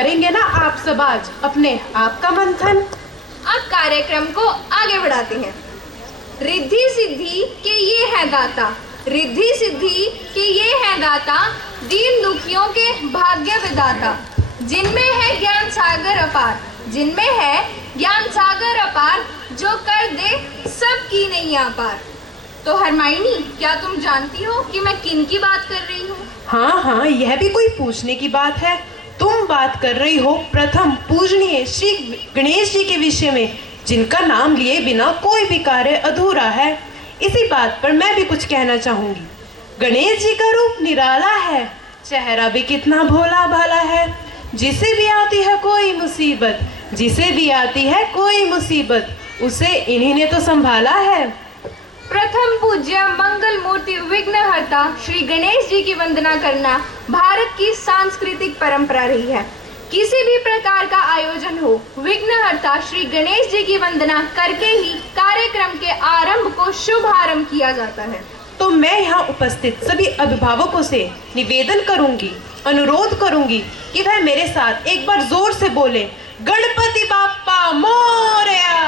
करेंगे ना आप सब आज अपने आप का मंथन। अब कार्यक्रम को आगे बढ़ाते हैं। रिद्धि सिद्धि के ये है दाता, रिद्धि सिद्धि के ये है दाता, दीन दुखियों के भाग्य विदाता। जिनमें है ज्ञान सागर अपार, जिनमें है ज्ञान सागर अपार, जो कर दे सबकी नैया पार। तो हरमाइनी, क्या तुम जानती हो कि मैं किन की बात कर रही हूँ? हाँ हाँ, यह भी कोई पूछने की बात है। तुम बात कर रही हो प्रथम पूजनीय श्री गणेश जी के विषय में, जिनका नाम लिए बिना कोई भी कार्य अधूरा है। इसी बात पर मैं भी कुछ कहना चाहूंगी। गणेश जी का रूप निराला है, चेहरा भी कितना भोला भाला है। जिसे भी आती है कोई मुसीबत, जिसे भी आती है कोई मुसीबत, उसे इन्हीं ने तो संभाला है। प्रथम पूज्य मंगल मूर्ति विघ्नहर्ता श्री गणेश जी की वंदना करना भारत की सांस्कृतिक परंपरा रही है। किसी भी प्रकार का आयोजन हो, विघ्नहर्ता श्री गणेश जी की वंदना करके ही कार्यक्रम के आरंभ को शुभारंभ किया जाता है। तो मैं यहाँ उपस्थित सभी अभिभावकों से निवेदन करूंगी, अनुरोध करूंगी कि वह मेरे साथ एक बार जोर से बोले, गणपति बाप्पा मोरया,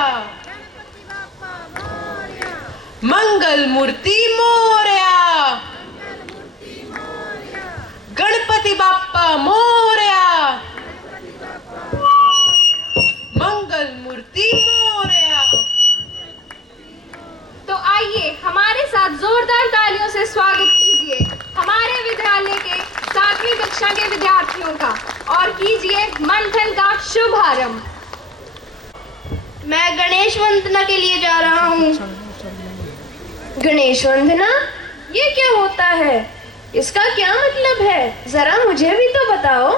मंगल मूर्ति मोरया, गणपति बाप्पा मोरया, मंगल मूर्ति मोरया। तो आइए हमारे साथ जोरदार तालियों से स्वागत कीजिए हमारे विद्यालय के 7वीं कक्षा के विद्यार्थियों का, और कीजिए मंथन का शुभारंभ। मैं गणेश वंदना के लिए जा रहा हूँ। गणेश वंदना? ये क्या होता है? इसका क्या मतलब है? जरा मुझे भी तो बताओ।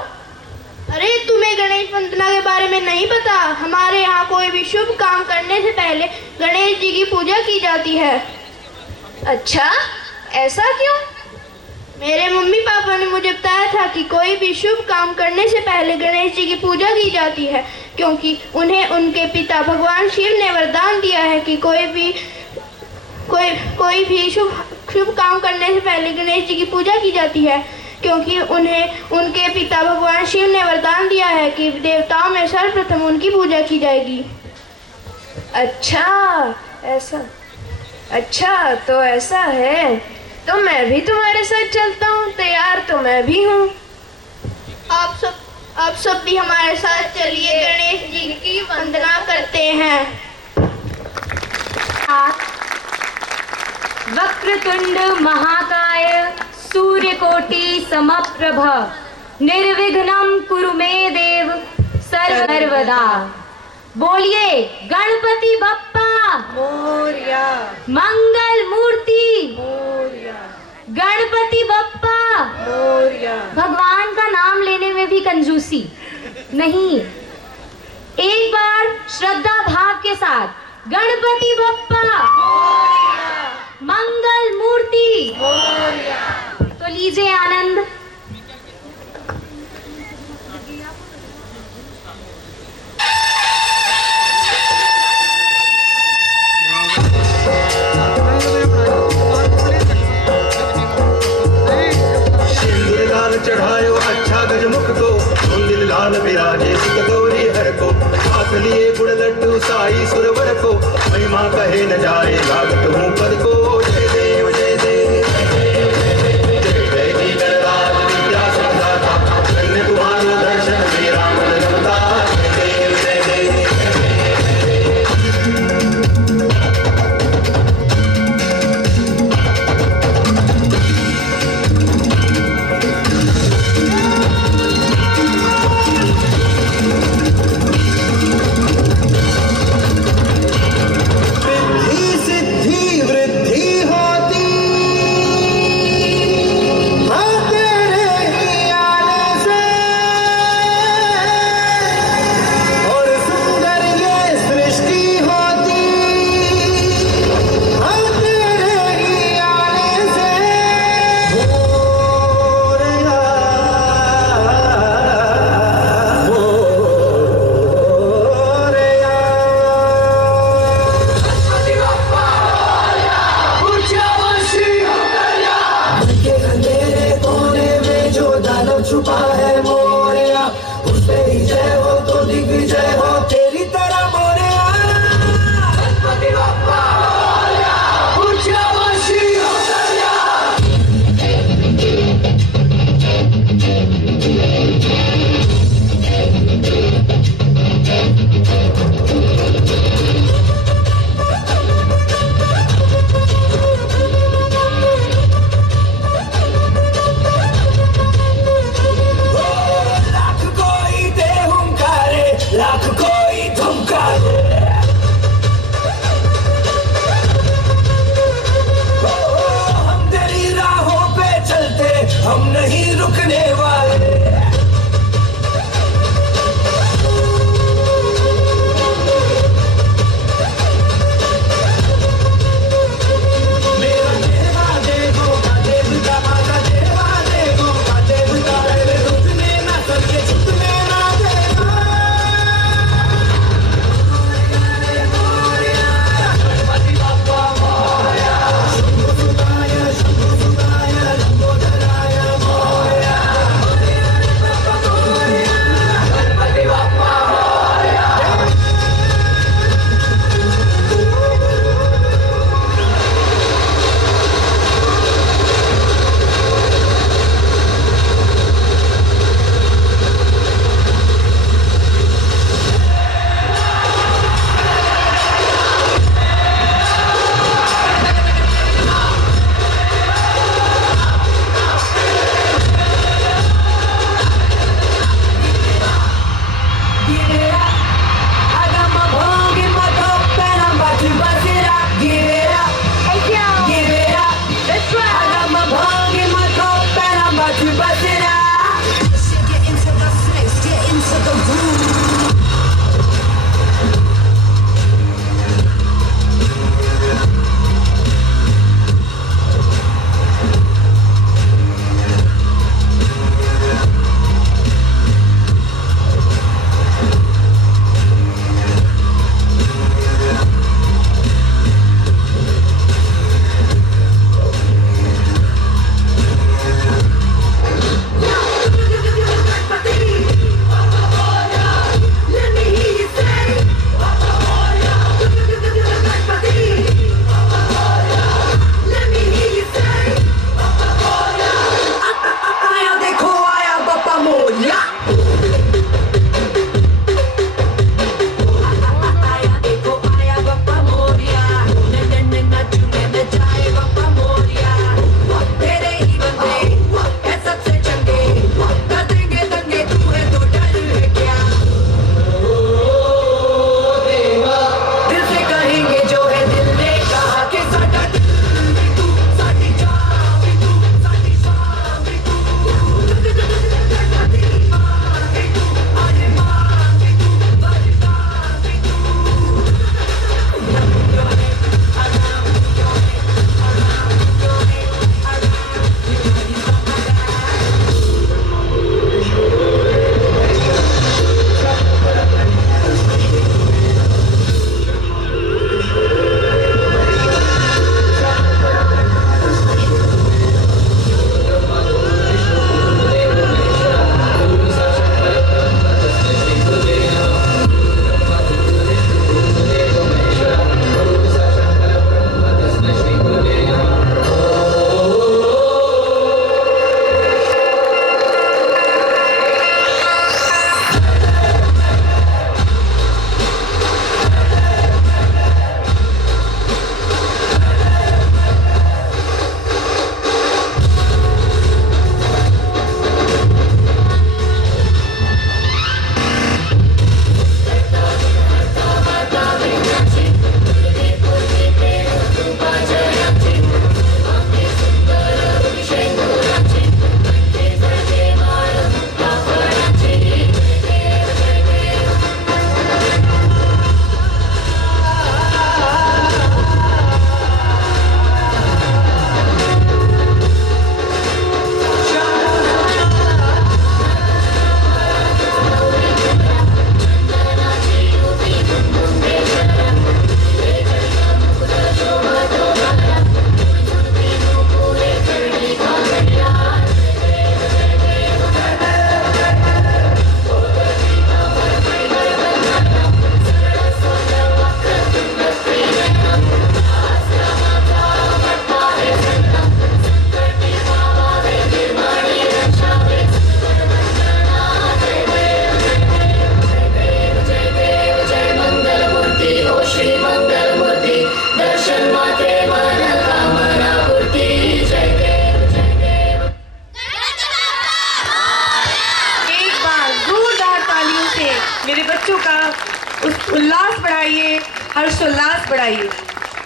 अरे तुम्हें गणेश वंदना के बारे में नहीं पता? हमारे यहाँ कोई भी शुभ काम करने से पहले गणेश जी की पूजा की जाती है। अच्छा, ऐसा क्यों? मेरे मम्मी पापा ने मुझे बताया था कि कोई भी शुभ काम करने से पहले गणेश जी की पूजा की जाती है, क्योंकि उन्हें उनके पिता भगवान शिव ने वरदान दिया है कि कोई भी शुभ काम करने से पहले गणेश जी की पूजा की जाती है, क्योंकि उन्हें उनके पिता भगवान शिव ने वरदान दिया है कि देवताओं में सर्वप्रथम उनकी पूजा की जाएगी। अच्छा ऐसा, अच्छा तो ऐसा है, तो मैं भी तुम्हारे साथ चलता हूँ। तैयार तो मैं भी हूँ। आप सब भी हमारे साथ चलिए, गणेश जी की वंदना करते हैं। वक्रतुंड महाकाय सूर्यकोटि समप्रभ निर्विघ्नं कुरु मे देव सर्वदा। बोलिए गणपति बप्पा मोरया, मंगल मूर्ति मोरया, गणपति बप्पा मोरया। भगवान का नाम लेने में भी कंजूसी नहीं। एक बार श्रद्धा भाव के साथ गणपति बप्पा मंगल मूर्ति। तो लीजिए आनंद। सिंदूर लाल चढ़ायो अच्छा गजमुख को, मंदिर लाल विराजे गौरी हर को, हाथ लिए गुड़ लड्डू साई सुरवर को, महिमा कहे न जाए लागत हूँ पद को। जय देव जय देव जय जय की गणराज विद्या संदाता, धन्य तुम्हारो दर्शन मेरा मन रमता। जय देव जय देव। रिद्धि सिद्धि वृद्धि मेरे बच्चों का उल्लास बढ़ाइए, हर्षोल्लास बढ़ाइए।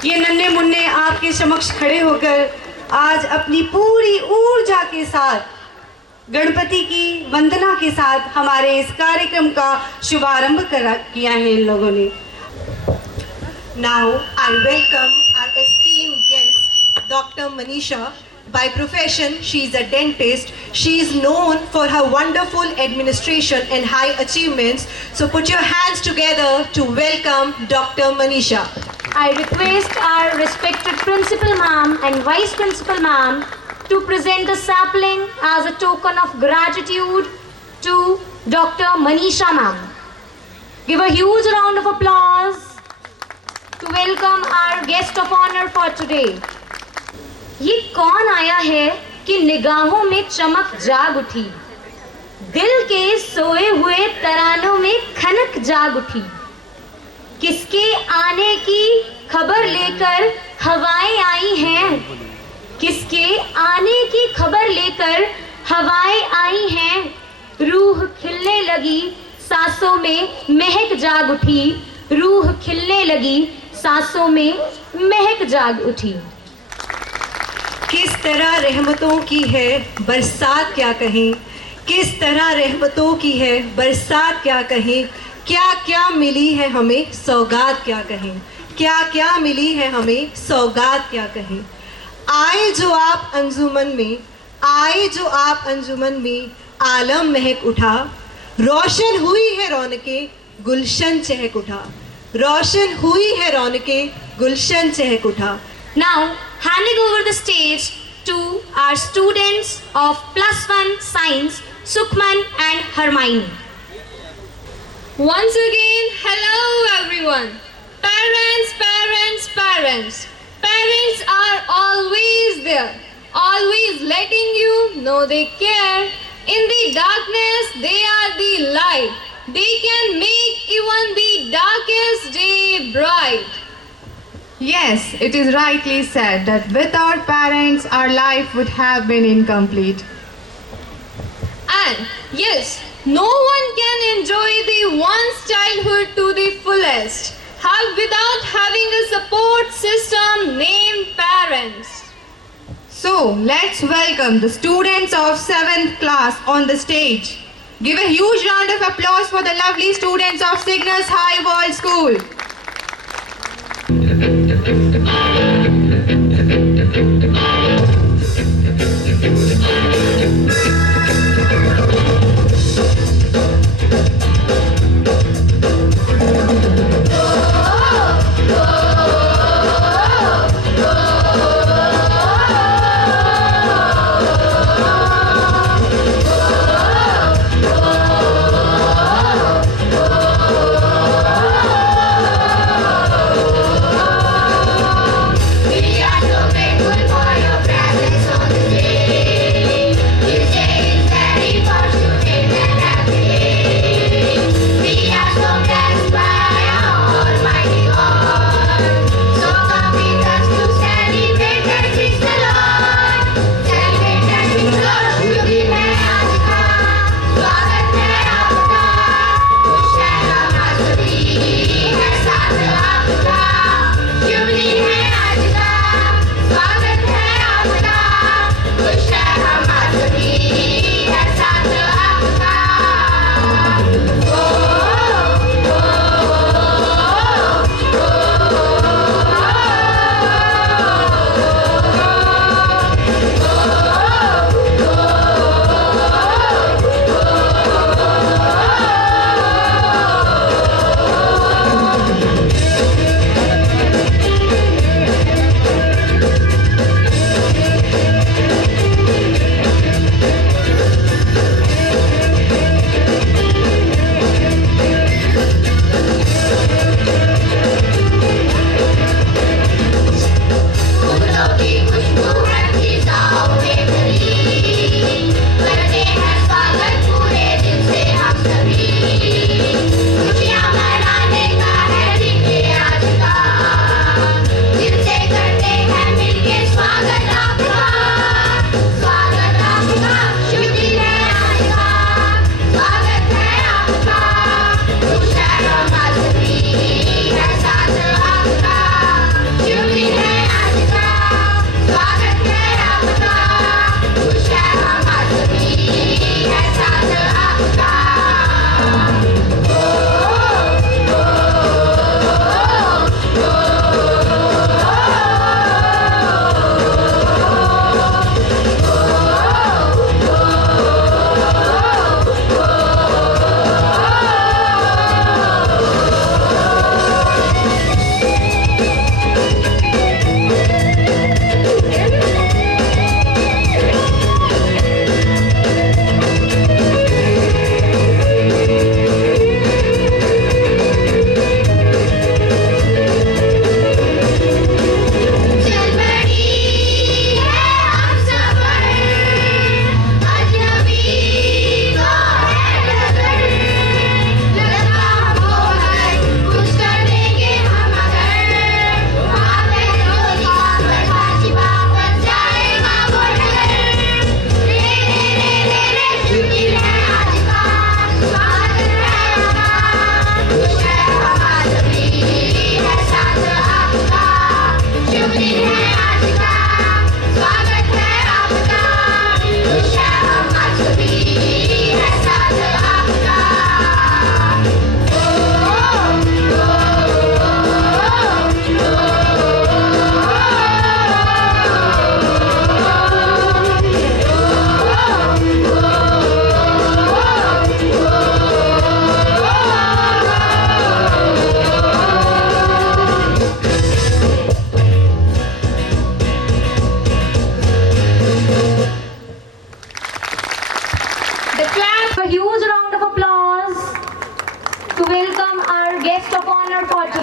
ये नन्हे मुन्ने आपके समक्ष खड़े होकर आज अपनी पूरी ऊर्जा के साथ गणपति की वंदना के साथ हमारे इस कार्यक्रम का शुभारंभ किया है इन लोगों ने। Now I welcome our esteemed guest, Dr. Manisha. By profession, she is a dentist. She is known for her wonderful administration and high achievements. So put your hands together to welcome Dr. Manisha. I request our respected Principal Ma'am and Vice Principal Ma'am to present a sapling as a token of gratitude to Dr. Manisha Ma'am. Give a huge round of applause to welcome our guest of honor for today. ये कौन आया है कि निगाहों में चमक जाग उठी, दिल के सोए हुए तरानों में खनक जाग उठी। किसके आने की खबर लेकर हवाएं आई हैं, किसके आने की खबर लेकर हवाएं आई हैं। रूह खिलने लगी सांसों में महक जाग उठी, रूह खिलने लगी सांसों में महक जाग उठी। किस तरह रहमतों की है बरसात क्या कहें, किस तरह रहमतों की है बरसात क्या कहें। क्या क्या मिली है हमें सौगात क्या कहें, क्या क्या मिली है हमें सौगात क्या कहें। आए जो आप अंजुमन में, आए जो आप अंजुमन में आलम महक उठा। रोशन हुई है रौनके गुलशन चहक उठा, रोशन हुई है रौनके गुलशन चहक उठा। Now, handing over the stage to our students of +1 Science, Sukhman and Hermione. Once again, hello everyone. Parents, parents, parents. Parents are always there, always letting you know they care. In the darkness, they are the light. They can make even the darkest day bright. Yes, it is rightly said that without parents our life would have been incomplete. And yes, no one can enjoy the one's childhood to the fullest without having a support system named parents. So, let's welcome the students of 7th class on the stage. Give a huge round of applause for the lovely students of Cygnus High World School. We are so grateful for your presence on the day. You say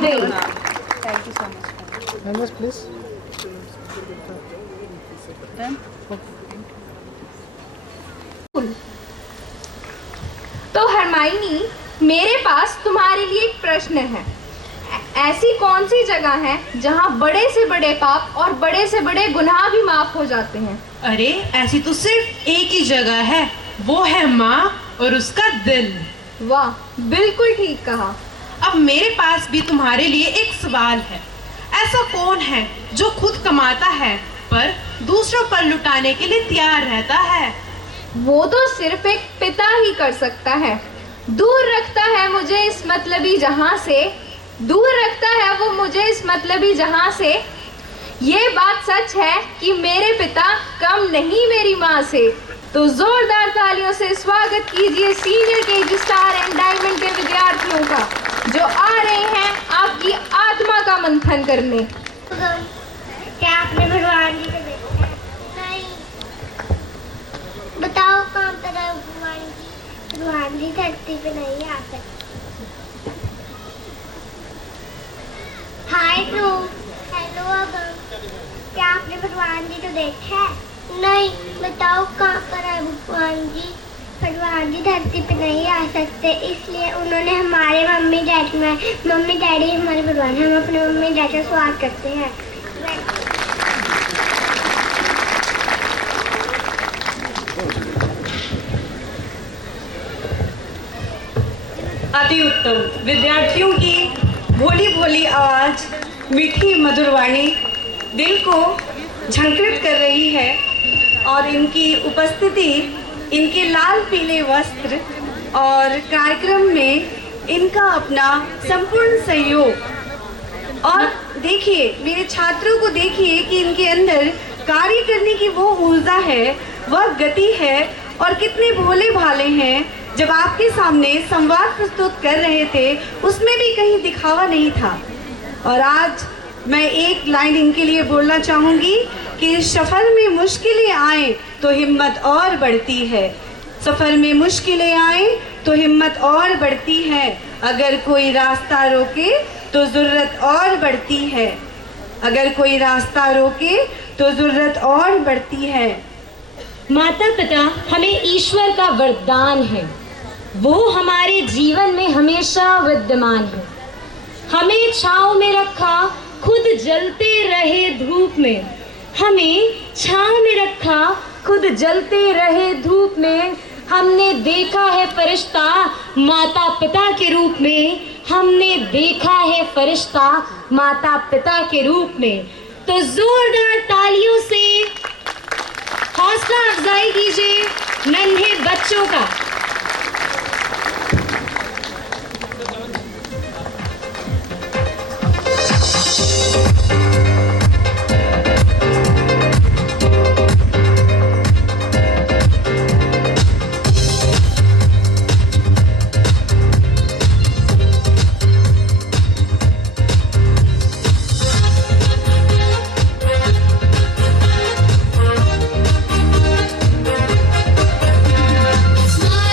Bill. Members, please. तो Hermione, मेरे पास तुम्हारे लिए एक प्रश्न है। ऐसी कौन सी जगह है जहाँ बड़े से बड़े पाप और बड़े से बड़े गुनाह भी माफ हो जाते हैं? अरे ऐसी तो सिर्फ एक ही जगह है, वो है माँ और उसका दिल। वाह, बिल्कुल ठीक कहा। अब मेरे पास भी तुम्हारे लिए एक सवाल है। ऐसा कौन है जो खुद कमाता है पर दूसरों पर लुटाने के लिए तैयार रहता है? वो तो सिर्फ एक पिता ही कर सकता है। दूर रखता है मुझे इस मतलबी जहां से, दूर रखता है वो मुझे इस मतलबी जहां से। ये बात सच है कि मेरे पिता कम नहीं मेरी माँ से। तो जोरदार तालियों से स्वागत कीजिए senior KG star and diamond के विद्यार्थियों का, जो आ रहे हैं आपकी आत्मा का मंथन करने। क्या आपने भगवान जी को देखा है? नहीं। बताओ कहाँ पर है भगवान जी? भगवान जी धरती पे नहीं आ सकते। हाय ध्रुव, हेलो अगम, क्या आपने भगवान जी को देखा है? नहीं। बताओ कहाँ पर है भगवान जी? भगवान जी धरती पे नहीं आ सकते, इसलिए उन्होंने हमारे मम्मी डैडी हमारे भगवान, हम अपने मम्मी डैडी का स्वागत करते हैं। अति उत्तम। विद्यार्थियों की भोली भोली आवाज, मीठी मधुर वाणी दिल को झंकृत कर रही है और इनकी उपस्थिति, इनके लाल पीले वस्त्र और कार्यक्रम में इनका अपना संपूर्ण सहयोग। और देखिए, मेरे छात्रों को देखिए कि इनके अंदर कार्य करने की वो ऊर्जा है, वह गति है और कितने भोले भाले हैं। जब आपके सामने संवाद प्रस्तुत कर रहे थे उसमें भी कहीं दिखावा नहीं था। और आज मैं एक लाइन इनके लिए बोलना चाहूँगी कि सफ़र में मुश्किलें आए तो हिम्मत और बढ़ती है। सफ़र में मुश्किलें आए तो हिम्मत और बढ़ती है। अगर कोई रास्ता रोके तो ज़रूरत और बढ़ती है। अगर कोई रास्ता रोके तो ज़रूरत और बढ़ती है। माता पिता हमें ईश्वर का वरदान है, वो हमारे जीवन में हमेशा विद्यमान है। हमें छांव में रखा, खुद जलते रहे धूप में। हमें छांव में रखा, खुद जलते रहे धूप में। हमने देखा है फरिश्ता माता पिता के रूप में। हमने देखा है फरिश्ता माता पिता के रूप में। तो जोरदार तालियों से हौसला अफजाई कीजिए नन्हे बच्चों का। Smile.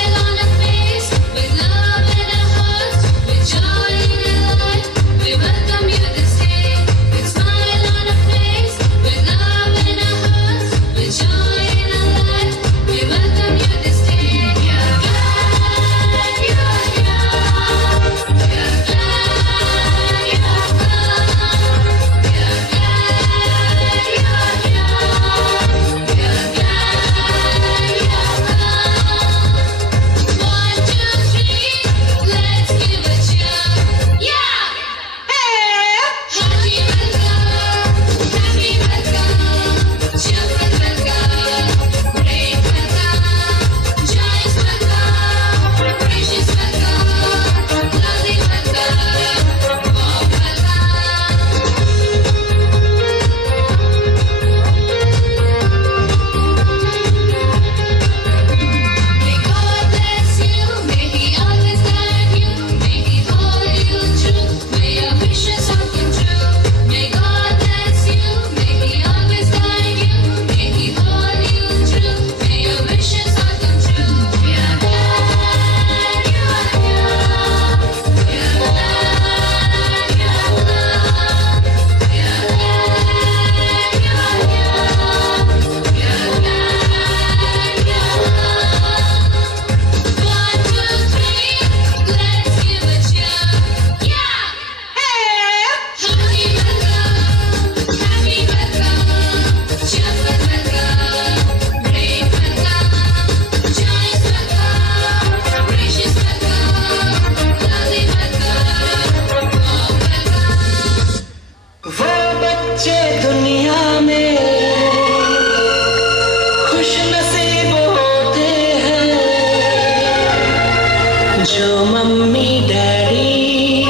जो मम्मी डैडी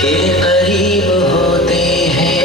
के करीब होते हैं,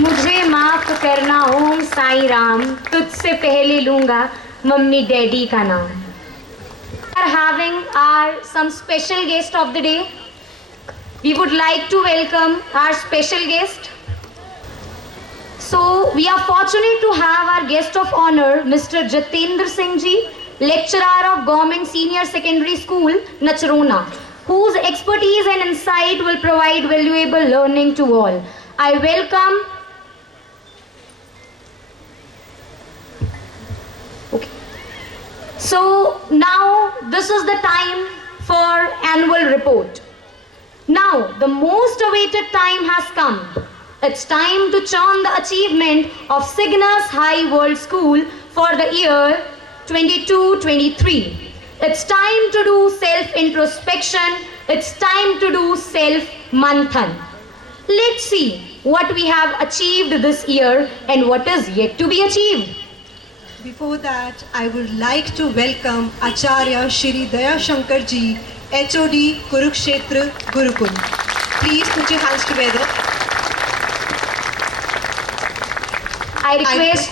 मुझे माफ करना ओम साईं राम, तुझसे पहले लूंगा मम्मी डैडी का नाम. We are having our some special guest of the day. We would like to welcome our special guest. So we are fortunate to have our guest of honor, Mr. Jatendra Singh ji, lecturer of Government Senior Secondary School, Nachrona, whose expertise and insight will provide valuable learning to all. I welcome. Okay. So now this is the time for annual report. Now the most awaited time has come. It's time to chant the achievement of Cygnus High World School for the year 22-23. It's time to do self-introspection. It's time to do self-manthan. Let's see what we have achieved this year and what is yet to be achieved. Before that, I would like to welcome Acharya Shri Daya Shankar ji, HOD Kurukshetra Gurukul. Please put your hands together. I request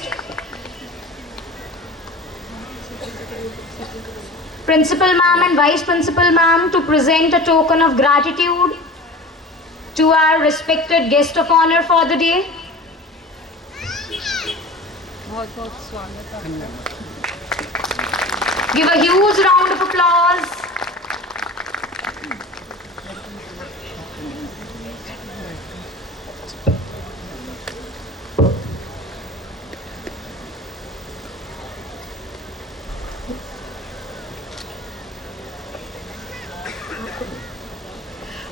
Principal Ma'am and Vice Principal Ma'am to present a token of gratitude to our respected guest of honor for the day. Give a huge round of applause.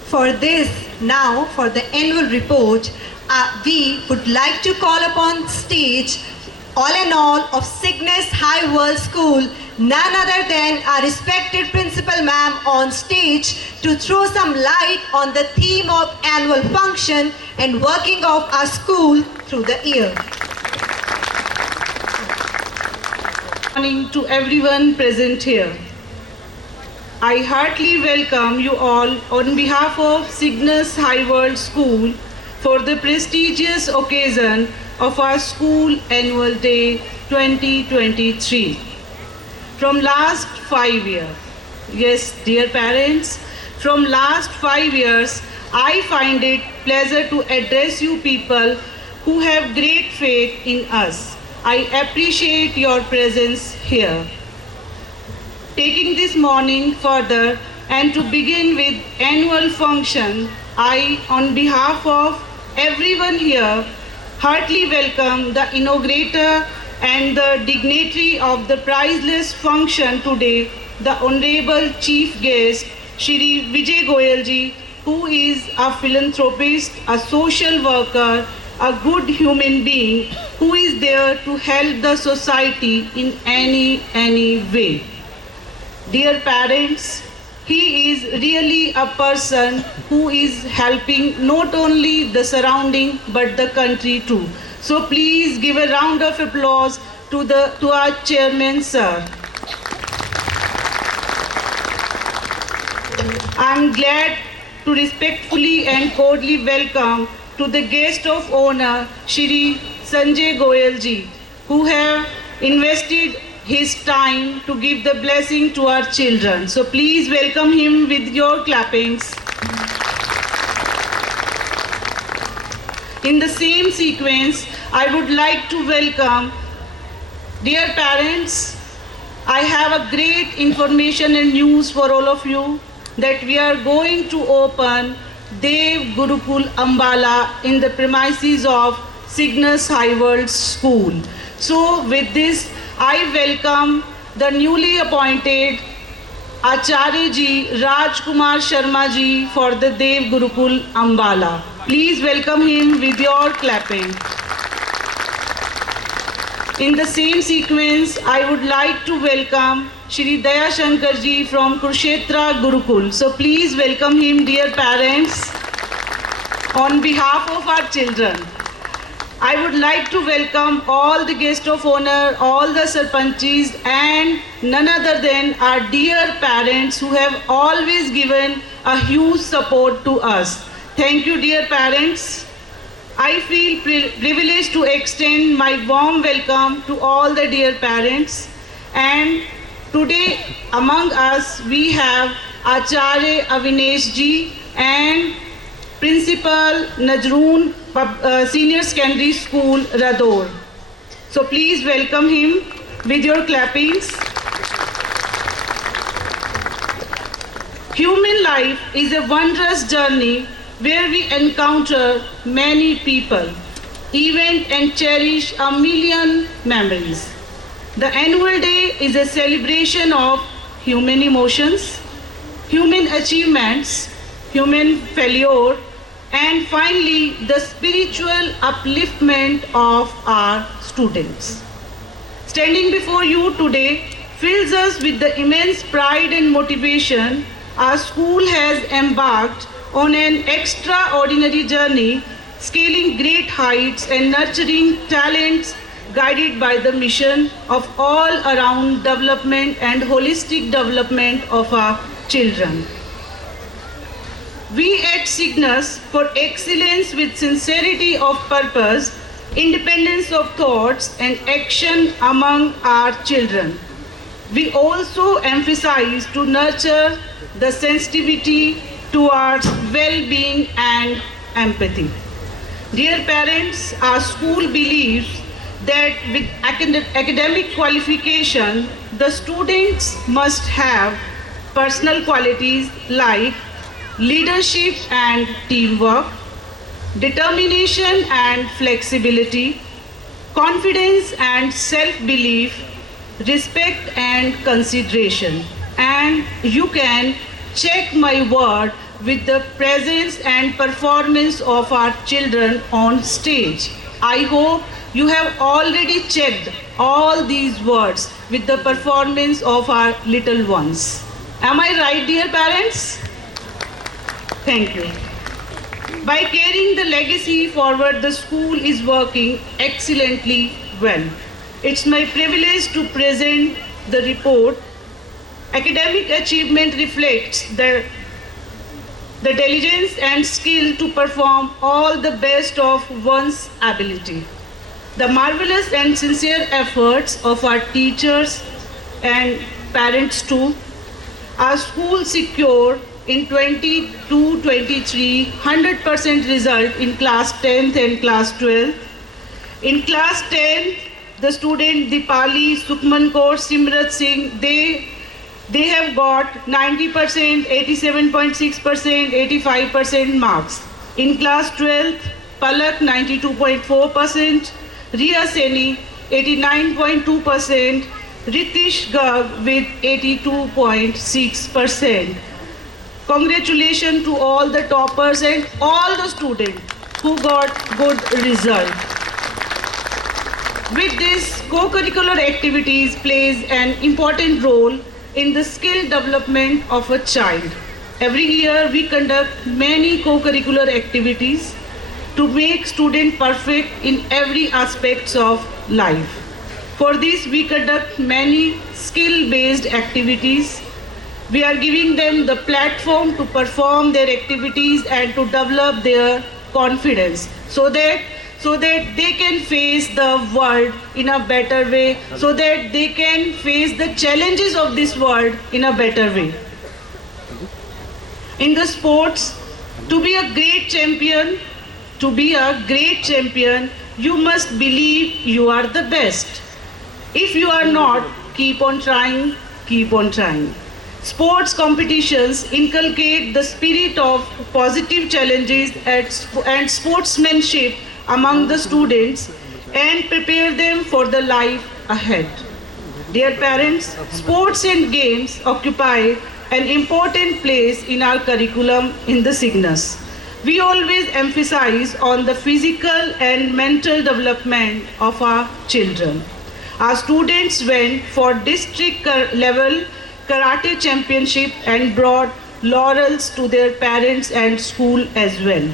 For this, now for the annual report, we would like to call upon stage all in all of Cygnus High World School, none other than our respected principal ma'am on stage to throw some light on the theme of annual function and working of our school through the year. Good morning to everyone present here. I heartily welcome you all on behalf of Cygnus High World School for the prestigious occasion of our school annual day 2023. From last 5 years, yes dear parents, from last 5 years, I find it pleasure to address you people who have great faith in us. I appreciate your presence here. Taking this morning further and to begin with annual function, I, on behalf of everyone here, heartily welcome the inaugurator and the dignitary of the priceless function today, the Honorable Chief Guest, Shri Vijay Goyal ji, who is a philanthropist, a social worker, a good human being who is there to help the society in any way. Dear parents, he is really a person who is helping not only the surrounding but the country too. So please give a round of applause to our chairman, sir. I am glad to respectfully and cordially welcome to the guest of honor, Shri Sanjay Goyal ji, who have invested his time to give the blessing to our children. So please welcome him with your clappings. In the same sequence, I would like to welcome, dear parents, I have a great information and news for all of you that we are going to open Dev Gurukul Ambala in the premises of Cygnus High World School. So with this, I welcome the newly appointed Acharya ji Rajkumar Sharma ji for the Dev Gurukul Ambala. Please welcome him with your clapping. In the same sequence, I would like to welcome Shri Daya Shankar ji from Kurukshetra Gurukul. So please welcome him, dear parents, on behalf of our children. I would like to welcome all the guests of honor, all the sarpanchis, and none other than our dear parents who have always given a huge support to us. Thank you, dear parents. I feel privileged to extend my warm welcome to all the dear parents. And today among us we have Acharya Avinesh ji and Principal Najroon Senior Secondary School, Rador. So please welcome him with your clappings. Human life is a wondrous journey where we encounter many people, event and cherish a million memories. The annual day is a celebration of human emotions, human achievements, human failure, and finally the spiritual upliftment of our students. Standing before you today fills us with the immense pride and motivation. Our school has embarked on an extraordinary journey, scaling great heights and nurturing talents, guided by the mission of all-around development and holistic development of our children. We at Cygnus, for excellence with sincerity of purpose, independence of thoughts and action among our children. We also emphasize to nurture the sensitivity towards well-being and empathy. Dear parents, our school believes that with academic qualification, the students must have personal qualities like leadership and teamwork, determination and flexibility, confidence and self-belief, respect and consideration. And you can check my word with the presence and performance of our children on stage. I hope you have already checked all these words with the performance of our little ones. Am I right, dear parents? Thank you. By carrying the legacy forward, the school is working excellently well. It's my privilege to present the report. Academic achievement reflects the diligence and skill to perform all the best of one's ability. The marvelous and sincere efforts of our teachers and parents too. Our school secured in 22-23 100% result in class 10th and class 12th. In class 10th, the student Dipali, Sukhman Kaur, Simrat Singh, they have got 90%, 87.6%, 85% marks. In class 12th, Palak 92.4%, Riya Seni 89.2%, Ritish Garg with 82.6%. Congratulations to all the toppers and all the students who got good result. With this, co-curricular activities plays an important role in the skill development of a child. Every year we conduct many co-curricular activities to make students perfect in every aspects of life. For this we conduct many skill-based activities. We are giving them the platform to perform their activities and to develop their confidence so that they can face the world in a better way, so that they can face the challenges of this world in a better way. In the sports, to be a great champion, you must believe you are the best. If you are not, keep on trying, keep on trying. Sports competitions inculcate the spirit of positive challenges and sportsmanship among the students and prepare them for the life ahead. Dear parents, sports and games occupy an important place in our curriculum in the Cygnus. We always emphasize on the physical and mental development of our children. Our students went for district level karate championship and brought laurels to their parents and school as well.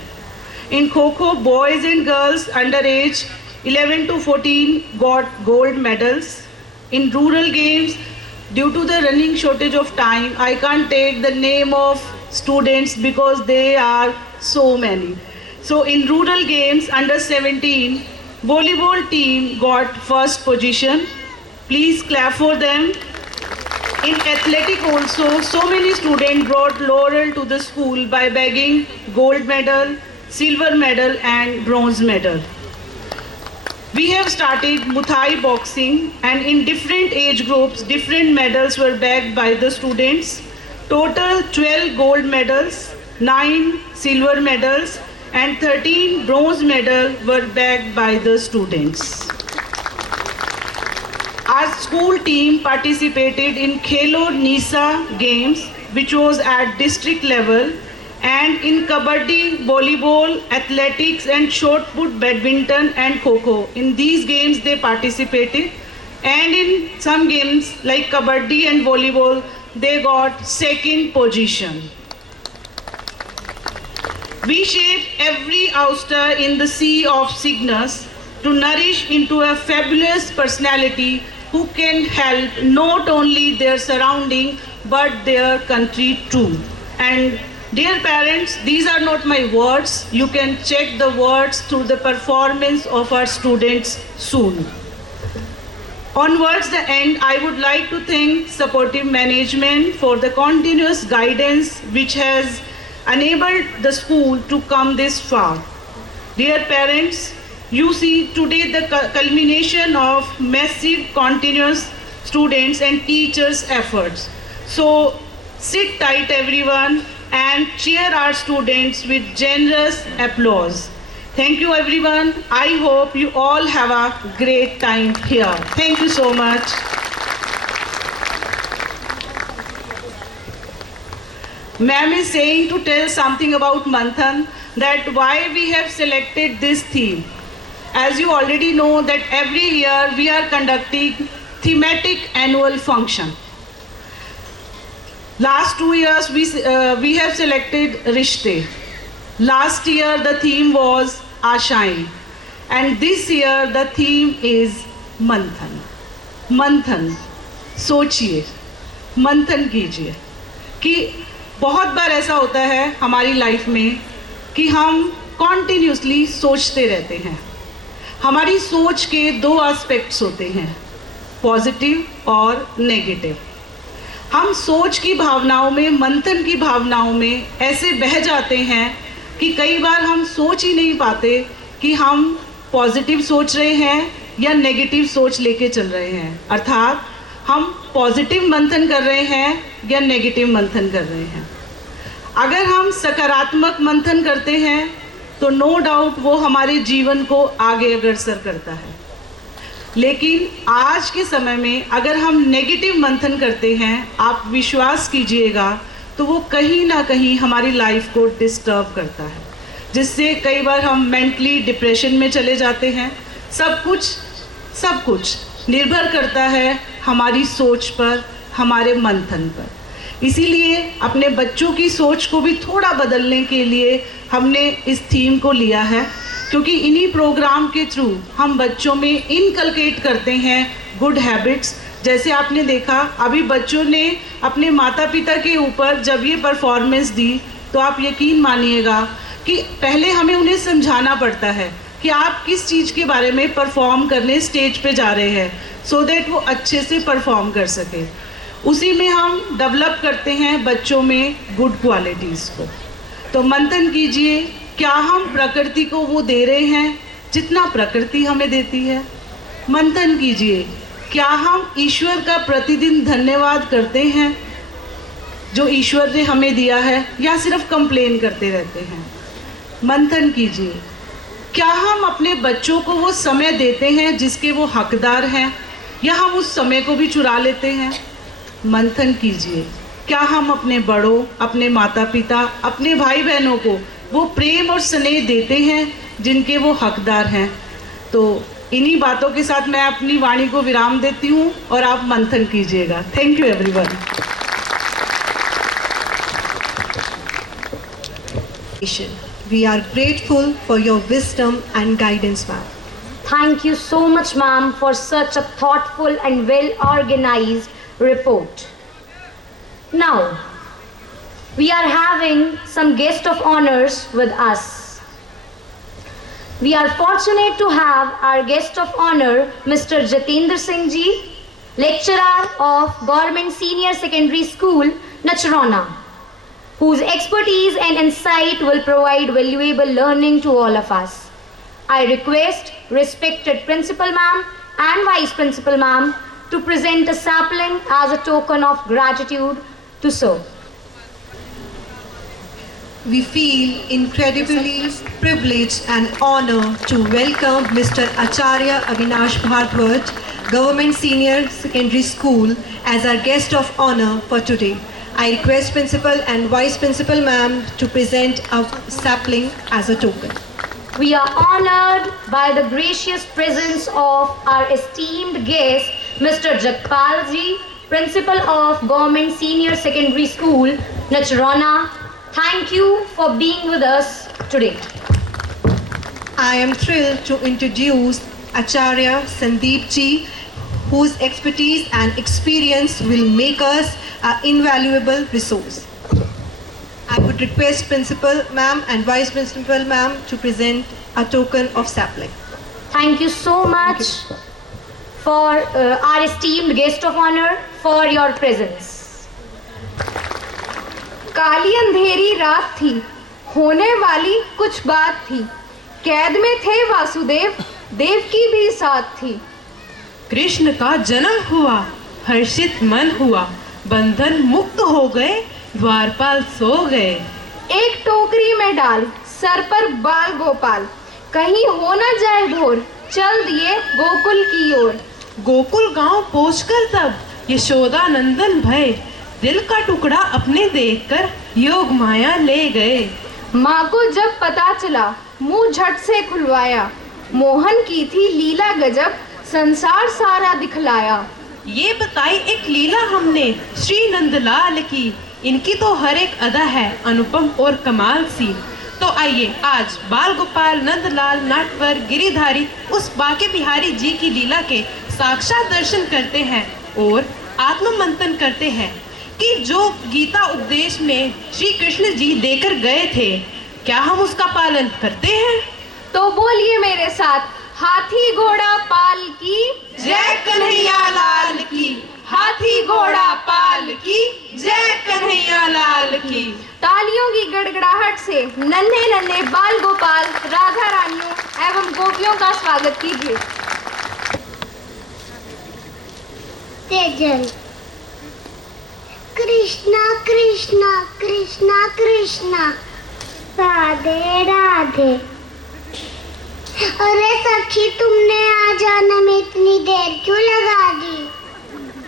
In Kho-Kho, boys and girls underage 11 to 14 got gold medals. In rural games, due to the running shortage of time, I can't take the name of students because they are so many. So in rural games, under 17, volleyball team got first position. Please clap for them. In athletic also, so many students brought laurel to the school by bagging gold medal, silver medal and bronze medal. We have started Muthai boxing and in different age groups, different medals were bagged by the students. Total 12 gold medals, 9 silver medals and 13 bronze medals were bagged by the students. Our school team participated in Khelo Nisa games, which was at district level, and in kabaddi, volleyball, athletics and shot put, badminton and kho-kho. In these games they participated, and in some games like kabaddi and volleyball they got second position. We shape every ouster in the sea of Cygnus to nourish into a fabulous personality who can help not only their surrounding but their country too. And dear parents, these are not my words. You can check the words through the performance of our students soon. Onwards the end, I would like to thank supportive management for the continuous guidance which has enabled the school to come this far. Dear parents, you see today the culmination of massive continuous students and teachers' efforts. So sit tight everyone and cheer our students with generous applause. Thank you everyone. I hope you all have a great time here. Thank you so much. Ma'am is saying to tell something about Manthan, that why we have selected this theme. as you already know that every year we are conducting thematic annual function. Last 2 years we have selected Rishte. Last year the theme was Ashaएं, and this year the theme is Manthan. मंथन, सोचिए, मंथन कीजिए कि बहुत बार ऐसा होता है हमारी लाइफ में कि हम कॉन्टिन्यूसली सोचते रहते हैं. हमारी सोच के 2 एस्पेक्ट्स होते हैं, पॉजिटिव और नेगेटिव. हम सोच की भावनाओं में, मंथन की भावनाओं में ऐसे बह जाते हैं कि कई बार हम सोच ही नहीं पाते कि हम पॉजिटिव सोच रहे हैं या नेगेटिव सोच लेके चल रहे हैं. अर्थात हम पॉजिटिव मंथन कर रहे हैं या नेगेटिव मंथन कर रहे हैं. अगर हम सकारात्मक मंथन करते हैं तो नो डाउट वो हमारे जीवन को आगे अग्रसर करता है. लेकिन आज के समय में अगर हम नेगेटिव मंथन करते हैं, आप विश्वास कीजिएगा, तो वो कहीं ना कहीं हमारी लाइफ को डिस्टर्ब करता है, जिससे कई बार हम मेंटली डिप्रेशन में चले जाते हैं. सब कुछ निर्भर करता है हमारी सोच पर, हमारे मंथन पर. इसीलिए अपने बच्चों की सोच को भी थोड़ा बदलने के लिए हमने इस थीम को लिया है, क्योंकि इन्हीं प्रोग्राम के थ्रू हम बच्चों में इनकलकेट करते हैं गुड हैबिट्स. जैसे आपने देखा अभी बच्चों ने अपने माता पिता के ऊपर जब ये परफॉर्मेंस दी, तो आप यकीन मानिएगा कि पहले हमें उन्हें समझाना पड़ता है कि आप किस चीज़ के बारे में परफॉर्म करने स्टेज पे जा रहे हैं, सो दैट वो अच्छे से परफॉर्म कर सके. उसी में हम डेवलप करते हैं बच्चों में गुड क्वालिटीज़ को. तो मंथन कीजिए, क्या हम प्रकृति को वो दे रहे हैं जितना प्रकृति हमें देती है? मंथन कीजिए, क्या हम ईश्वर का प्रतिदिन धन्यवाद करते हैं जो ईश्वर ने हमें दिया है, या सिर्फ कंप्लेन करते रहते हैं? मंथन कीजिए, क्या हम अपने बच्चों को वो समय देते हैं जिसके वो हकदार हैं, या हम उस समय को भी चुरा लेते हैं? मंथन कीजिए, क्या हम अपने बड़ों, अपने माता पिता, अपने भाई बहनों को वो प्रेम और स्नेह देते हैं जिनके वो हकदार हैं? तो इन्हीं बातों के साथ मैं अपनी वाणी को विराम देती हूँ और आप मंथन कीजिएगा. Thank you everyone. We are grateful for your wisdom and guidance, ma'am. Thank you so much, ma'am, for such a thoughtful and well-organized report. Now, we are having some guest of honors with us. We are fortunate to have our guest of honor, Mr. Jatendra Singh Ji, lecturer of Government Senior Secondary School, Nachrona, whose expertise and insight will provide valuable learning to all of us. I request respected Principal Ma'am and Vice Principal Ma'am to present a sapling as a token of gratitude to serve. We feel incredibly privileged and honored to welcome Mr. Acharya Avinash Bhardwaj, Government Senior Secondary School, as our guest of honor for today. I request Principal and Vice Principal Ma'am to present a sapling as a token. We are honored by the gracious presence of our esteemed guest, Mr. Jagpal Ji, Principal of Government Senior Secondary School, Nachrona. Thank you for being with us today. I am thrilled to introduce Acharya Sandeep Ji, whose expertise and experience will make us an invaluable resource. I would request Principal Ma'am and Vice Principal Ma'am to present a token of sapling. Thank you so much for our esteemed guest of honor for your presence. काली अंधेरी रात थी, होने वाली कुछ बात थी, कैद में थे वासुदेव, देव की भी साथ थी. कृष्ण का जन्म हुआ, हर्षित मन हुआ, बंधन मुक्त हो गए, द्वारपाल सो गए. एक टोकरी में डाल, सर पर बाल गोपाल, कहीं हो न जाए भोर, चल दिए गोकुल की ओर. गोकुल गांव पहुंचकर तब यशोदा नंदन भय, दिल का टुकड़ा अपने देखकर योग माया ले गए. माँ को जब पता चला, मुंह झट से खुलवाया, मोहन की थी लीला गजब, संसार सारा दिखलाया। ये बताई एक लीला हमने श्री नंदलाल की, इनकी तो हर एक अदा है अनुपम और कमाल सी। तो आइए आज बाल गोपाल नंदलाल नाटवर गिरिधारी उस बाके बिहारी जी की लीला के साक्षात दर्शन करते हैं और आत्म मंथन करते हैं कि जो गीता उपदेश में श्री कृष्ण जी देकर गए थे, क्या हम उसका पालन करते हैं? तो बोलिए मेरे साथ, हाथी घोड़ा पाल की जय कन्हैया लाल की, हाथी घोड़ा पाल की जय कन्हैया लाल की। तालियों की गड़गड़ाहट से नन्हे नन्हे बाल गोपाल, राधा रानियों एवं गोपियों का स्वागत कीजिए। तेजल। कृष्णा कृष्णा कृष्णा कृष्णा राधे राधे। अरे सखी, तुमने आ जाने में इतनी देर क्यों लगा दी?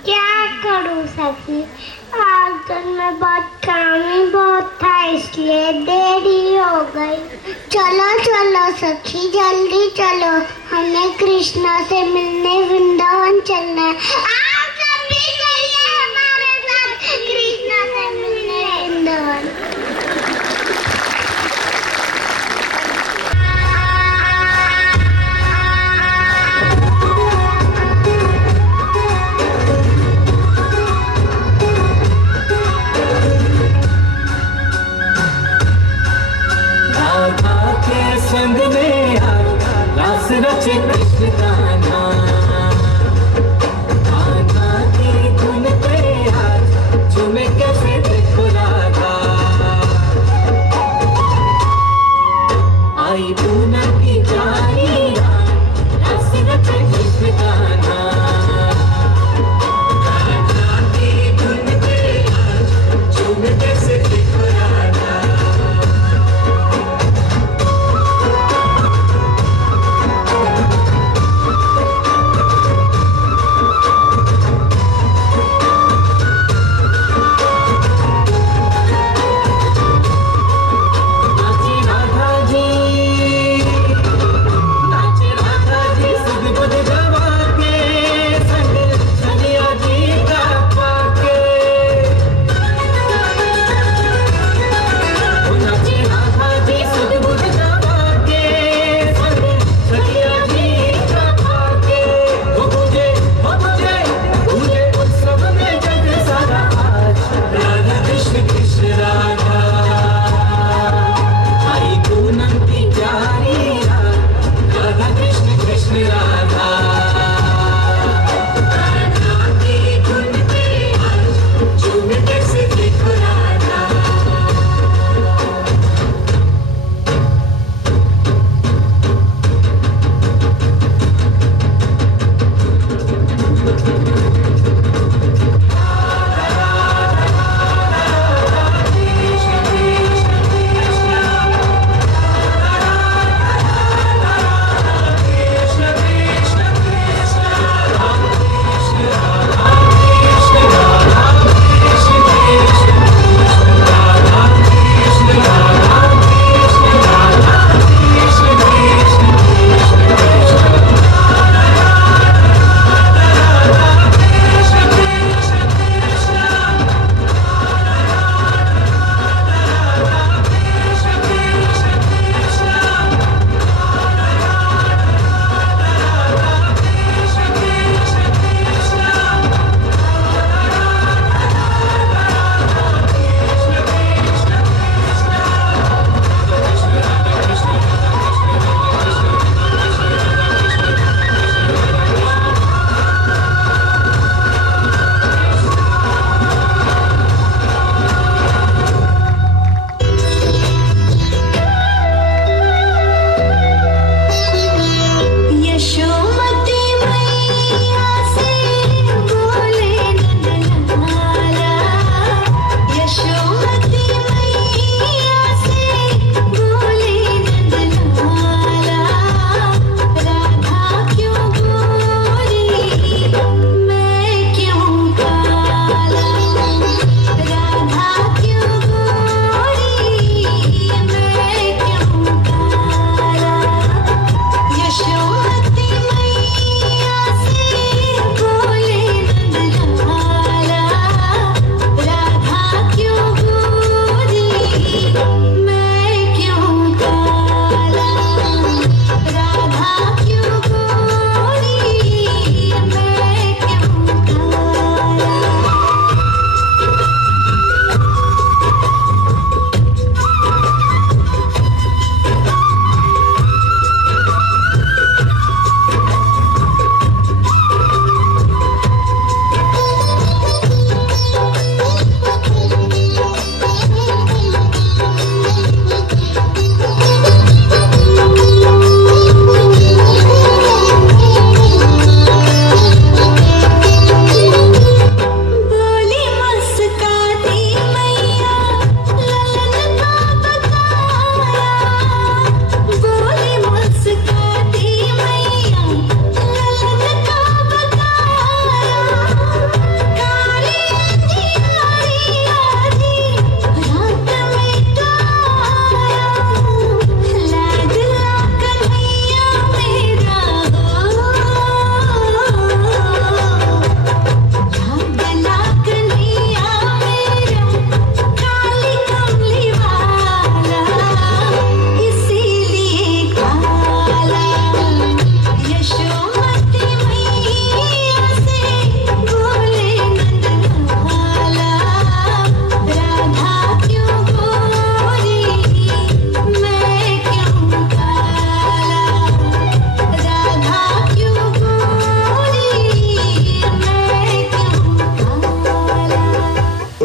क्या करूं सखी, आज दिन में काम ही बहुत था, इसलिए देरी हो गई। चलो चलो सखी, जल्दी चलो, हमें कृष्णा से मिलने वृंदावन चलना है। आप सब भी चलिए हमारे साथ कृष्णा से मिलने वृंदावन। संग में रास रचे कृष्ण गाना, गाना की धुन पे आज झूमे कैसे देखो राधा। आई पूनम की प्यारी रास रचे कृष्ण गाना, गाना की धुन पे आज झूमे कैसे देखो राधा।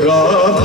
राह